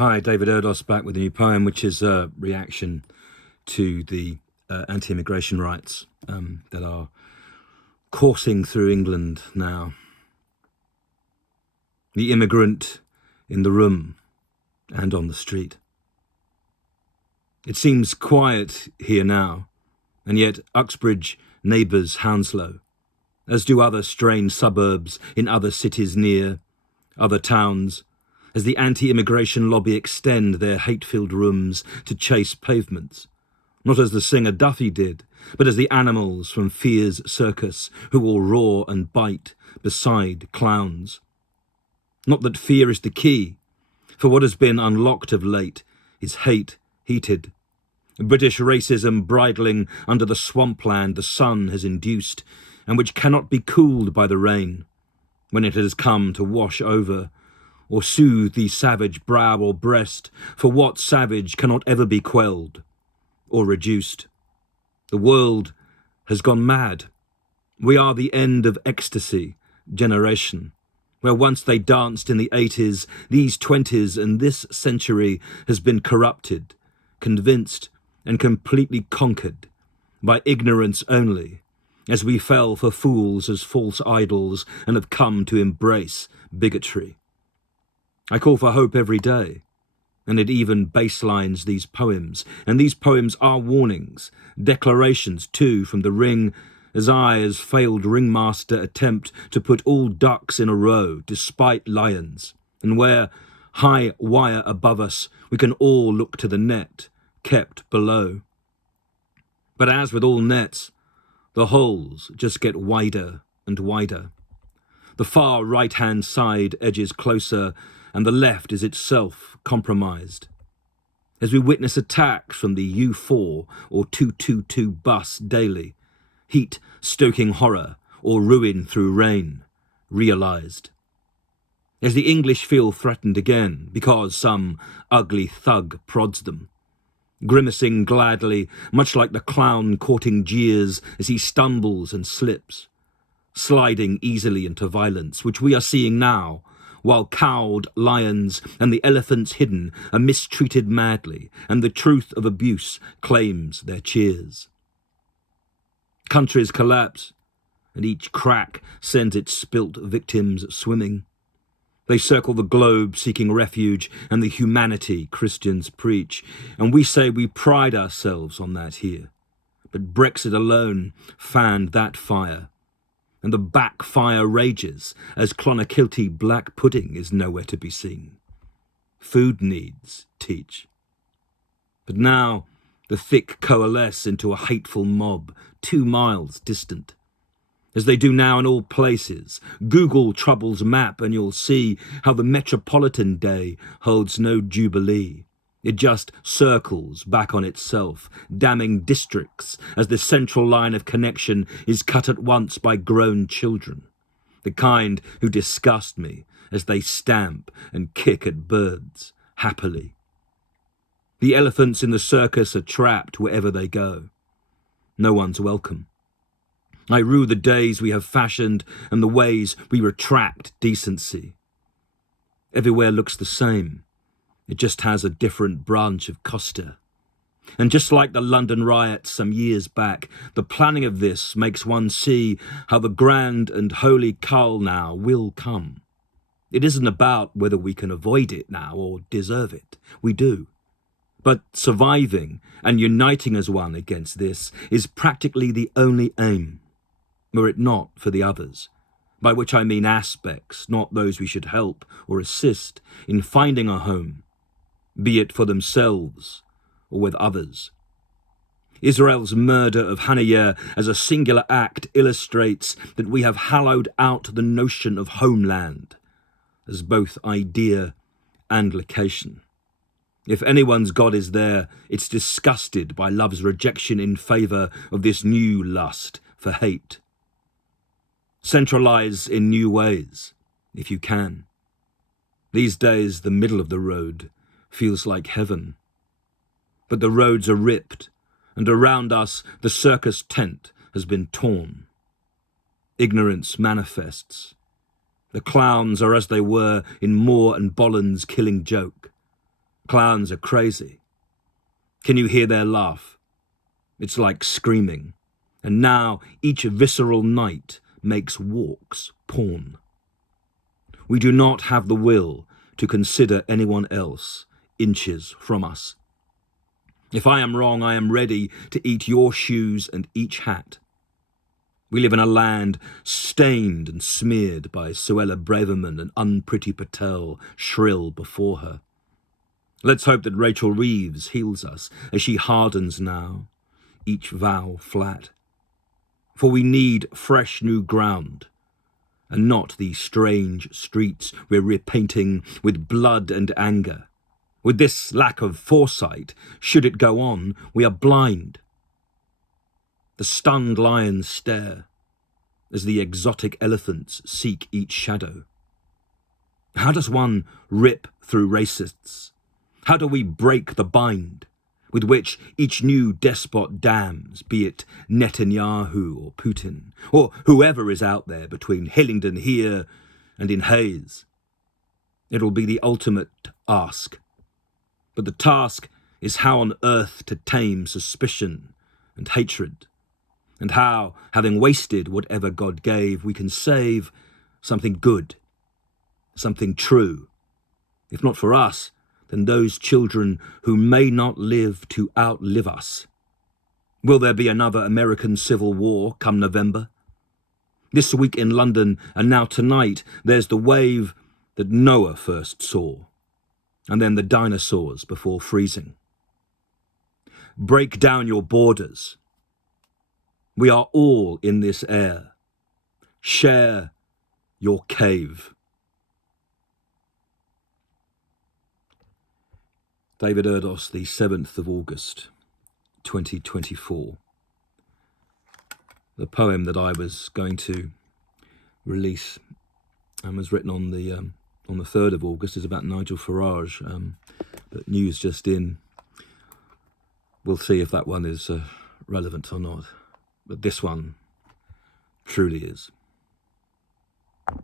Hi, David Erdos back with a new poem, which is a reaction to the anti-immigration rights that are coursing through England now. The immigrant in the room and on the street. It seems quiet here now, and yet Uxbridge neighbours Hounslow, as do other strange suburbs in other cities near, other towns, as the anti-immigration lobby extend their hate-filled rooms to chase pavements, not as the singer Duffy did, but as the animals from Fear's circus who will roar and bite beside clowns. Not that fear is the key, for what has been unlocked of late is hate heated. British racism bridling under the swampland the sun has induced, and which cannot be cooled by the rain, when it has come to wash over, or soothe the savage brow or breast, for what savage cannot ever be quelled or reduced. The world has gone mad. We are the end of ecstasy generation. Where once they danced in the 80s, these 20s and this century has been corrupted, convinced and completely conquered by ignorance only, as we fell for fools as false idols and have come to embrace bigotry. I call for hope every day, and it even baselines these poems, and these poems are warnings, declarations too from the ring, as I, as failed ringmaster, attempt to put all ducks in a row despite lions, and where, high wire above us, we can all look to the net kept below. But as with all nets, the holes just get wider and wider. The far right-hand side edges closer, and the left is itself compromised. As we witness attacks from the U4 or 222 bus daily, heat stoking horror or ruin through rain, realised. As the English feel threatened again because some ugly thug prods them, grimacing gladly, much like the clown courting jeers as he stumbles and slips, sliding easily into violence, which we are seeing now, while cowed lions and the elephants hidden are mistreated madly, and the truth of abuse claims their cheers. Countries collapse, and each crack sends its spilt victims swimming. They circle the globe seeking refuge and the humanity Christians preach, and we say we pride ourselves on that here. But Brexit alone fanned that fire, and the backfire rages as Clonakilty black pudding is nowhere to be seen. Food needs teach. But now the thick coalesce into a hateful mob 2 miles distant. As they do now in all places, Google Trouble's map and you'll see how the Metropolitan Day holds no jubilee. It just circles back on itself, damning districts as the central line of connection is cut at once by grown children, the kind who disgust me as they stamp and kick at birds, happily. The elephants in the circus are trapped wherever they go. No one's welcome. I rue the days we have fashioned and the ways we retract decency. Everywhere looks the same. It just has a different branch of Costa. And just like the London riots some years back, the planning of this makes one see how the grand and holy cull now will come. It isn't about whether we can avoid it now or deserve it. We do. But surviving and uniting as one against this is practically the only aim, were it not for the others. By which I mean aspects, not those we should help or assist in finding a home, be it for themselves or with others. Israel's murder of Haniyeh as a singular act illustrates that we have hollowed out the notion of homeland as both idea and location. If anyone's God is there, it's disgusted by love's rejection in favour of this new lust for hate. Centralise in new ways, if you can. These days, the middle of the road feels like heaven. But the roads are ripped, and around us the circus tent has been torn. Ignorance manifests. The clowns are as they were in Moore and Bolland's Killing Joke. Clowns are crazy. Can you hear their laugh? It's like screaming. And now each visceral night makes walks porn. We do not have the will to consider anyone else inches from us. If I am wrong, I am ready to eat your shoes and each hat. We live in a land stained and smeared by Suella Braverman and unpretty Patel shrill before her. Let's hope that Rachel Reeves heals us as she hardens now, each vow flat. For we need fresh new ground, and not these strange streets we're repainting with blood and anger. With this lack of foresight, should it go on, we are blind. The stunned lions stare as the exotic elephants seek each shadow. How does one rip through racists? How do we break the bind with which each new despot damns, be it Netanyahu or Putin, or whoever is out there between Hillingdon here and in Hayes? It'll be the ultimate ask. But the task is how on earth to tame suspicion and hatred, and how, having wasted whatever God gave, we can save something good, something true, if not for us, then those children who may not live to outlive us. Will there be another American Civil War come November? This week in London, and now tonight, there's the wave that Noah first saw, and then the dinosaurs before freezing. Break down your borders. We are all in this air. Share your cave. David Erdos, the 7th of August, 2024. The poem that I was going to release and was written on the 3rd of August is about Nigel Farage, but news just in. We'll see if that one is relevant or not. But this one truly is.